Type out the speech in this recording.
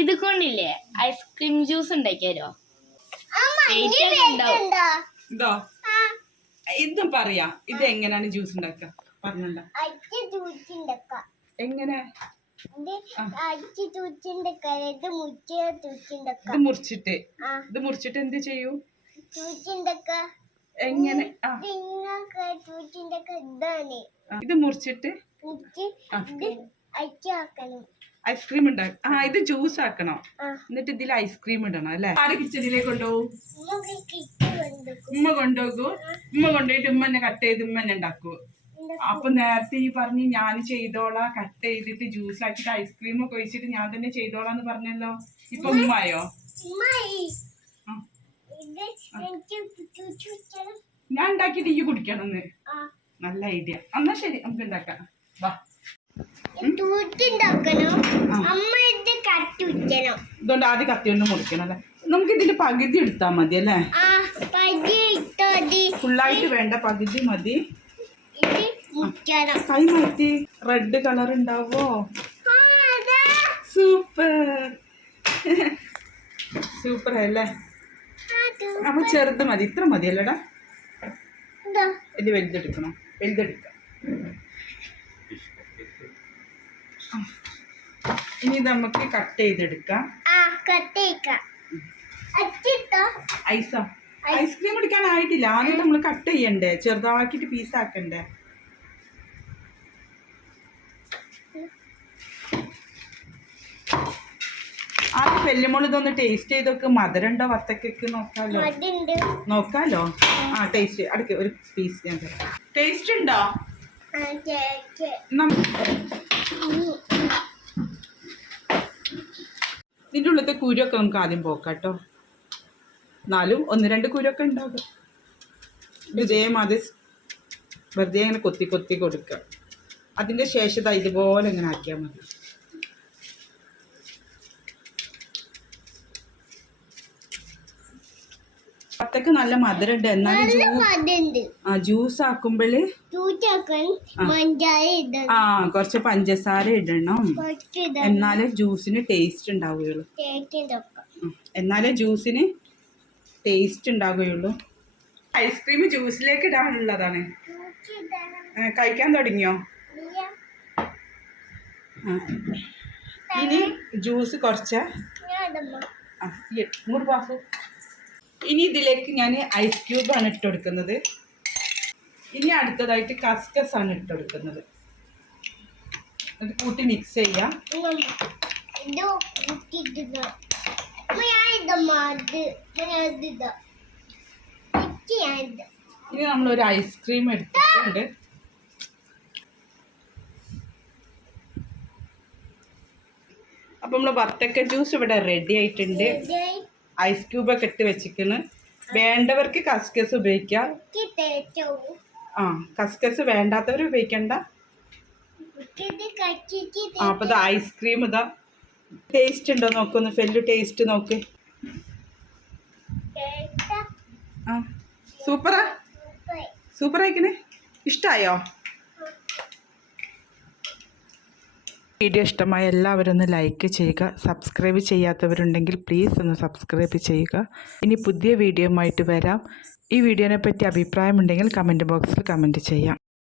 ഇത് കൊണ്ടില്ലേ? Ice cream juice ഉണ്ടാക്കിയാലോ? ഇതോ? ഇതും പറയാ. ഇത് എങ്ങനെയാണ് ജ്യൂസ് ഉണ്ടാക്കുക? പറഞ്ഞണ്ട. എങ്ങനെ? ഇത് മുറിച്ചിട്ട്. ഇത് മുറിച്ചിട്ട് എന്ത് ചെയ്യൂ? എങ്ങനെ? ഇത് മുറിച്ചിട്ട്? ഐസ്ക്രീം ഉണ്ടാക്കും ആ ഇത് ജ്യൂസ് ആക്കണം. എന്നിട്ട് ഇതിൽ ഐസ്ക്രീം ഇടണം അല്ലേ? ആരെ കിച്ചണിലേക്ക് കൊണ്ടുപോകും? ഉമ്മ കൊണ്ടുപോകൂ. ഉമ്മ കൊണ്ടുപോയിട്ട് ഉമ്മ എന്നെ കട്ട് ചെയ്ത് ഉമ്മ എന്നെ ഉണ്ടാക്കൂ. അപ്പൊ നേരത്തെ ഈ പറഞ്ഞ് ഞാൻ ചെയ്തോളാം കട്ട് ചെയ്തിട്ട് ജ്യൂസ് ആക്കിട്ട് ഐസ്ക്രീം ഒക്കെ ഒഴിച്ചിട്ട് ഞാൻ തന്നെ ചെയ്തോളാന്ന് പറഞ്ഞല്ലോ. ഇപ്പൊ ഉമ്മായോ? ആ. ഞാൻ ഉണ്ടാക്കിയിട്ട് ഈ കുടിക്കണമെന്ന് നല്ല ഐഡിയ എന്നാ ശരി നമുക്ക് ഉണ്ടാക്കാം. വാ. ഇതുകൊണ്ട് ആദ്യം കത്തി കൊണ്ട് മുറിക്കണം അല്ലേ? നമുക്ക് ഇതിന്റെ പകുതി എടുത്താൽ മതി അല്ലേ? ഫുള്ളായിട്ട് വേണ്ട പകുതി മതി. കൈ മാറ്റി. റെഡ് കളർ ഉണ്ടാവോ? സൂപ്പർ സൂപ്പർ അല്ലേ? അപ്പൊ ചെറുത് മതി. ഇത്ര മതി അല്ലേടാ ഇതാ വലുതെടുക്കണം. വലുതെടുക്കാം. ഇനി നമുക്ക് കട്ട് ചെയ്തെടുക്കാം. ആ ഐസ്ക്രീം അച്ചിട്ടോ ആയിട്ടില്ല. ആദ്യം നമ്മൾ കട്ട് ചെയ്യണ്ടേ? ചെറുതാക്കിയിട്ട് പീസാക്കണ്ടേ ആദ്യം വെല്ലുമോൾ ഇതൊന്ന് ടേസ്റ്റ് ചെയ്തൊക്കെ മധുരണ്ടോ വത്തക്കൊക്കെ നോക്കാലോ? നോക്കാലോ? ആ. ടേസ്റ്റ് അടുക്ക് ഒരു പീസ് ഞാൻ തരാം. ടേസ്റ്റ് ഉണ്ടോ? ആ നം- കുരുവൊക്കെ നമുക്ക് ആദ്യം പോക്കാട്ടോ എന്നാലും ഒന്ന് രണ്ട് കുരുവൊക്കെ ഉണ്ടാകും. ഇതേമാതിരി വെറുതെ ഇങ്ങനെ കൊത്തി കൊത്തി കൊടുക്കുക. അതിന്റെ ശേഷം ഇതുപോലെ ഇങ്ങനെ ആക്കിയാൽ മതി. പത്തൊക്കെ നല്ല മധുരണ്ട് എന്നാലും നല്ല ജ്യൂ ആ ജ്യൂസ് ഇടണം. ആ കുറച്ച് പഞ്ചസാര ഇടണം. എന്നാലേ ജ്യൂസിന് ടേസ്റ്റ് ഉണ്ടാവുകയുള്ളൂ. എന്നാലേ ജ്യൂസിന് ടേസ്റ്റ് ഉണ്ടാവുകയുള്ളൂ. ഐസ്ക്രീം ജ്യൂസിലേക്ക് ഇടാനുള്ളതാണ്. കഴിക്കാൻ തുടങ്ങിയോ? ഇനി ജ്യൂസ് കുറച്ച്. ആ, നൂറ് പാഫ് ഇനി ഇതിലേക്ക് ഞാൻ ഐസ് ക്യൂബാണ് ആണ് ഇട്ട് കൊടുക്കുന്നത് ഇനി അടുത്തതായിട്ട് കസ്കസ് ആണ് ഇട്ട് കൊടുക്കുന്നത് അത് കൂട്ടി മിക്സ് ചെയ്യാം. ഇനി നമ്മളൊരു ഐസ്ക്രീം എടുത്തിട്ടുണ്ട്. അപ്പം നമ്മൾ വത്തക്ക ജ്യൂസ് ഇവിടെ റെഡി ആയിട്ടുണ്ട്. ഐസ് ക്യൂബ് ഒക്കെ ഇട്ട് വെച്ചിരിക്കുന്നു. വേണ്ടവർക്ക് കസ്കസ് ഉപയോഗിക്കാം. ആ കസ്കസ് വേണ്ടാത്തവർ ഉപയോഗിക്കണ്ട. ആ അപ്പോൾ ഇത് ഐസ്ക്രീം ഇതാ. ടേസ്റ്റ് ഉണ്ടോ നോക്കൊന്ന് ഫെല്ലു ടേസ്റ്റ് നോക്ക്. ആ സൂപ്പറാ സൂപ്പറായിക്കണേ ഇഷ്ടായോ? ഇഷ്ടമായോ വീഡിയോ ഇഷ്ടമായ എല്ലാവരും ഒന്ന് ലൈക്ക് ചെയ്യുക സബ്സ്ക്രൈബ് ചെയ്യാത്തവരുണ്ടെങ്കിൽ പ്ലീസ് ഒന്ന് സബ്സ്ക്രൈബ് ചെയ്യുക. ഇനി പുതിയ വീഡിയോയുമായിട്ട് വരാം. ഈ വീഡിയോനെ പറ്റി അഭിപ്രായമുണ്ടെങ്കിൽ കമന്റ് ബോക്സിൽ കമന്റ് ചെയ്യാം.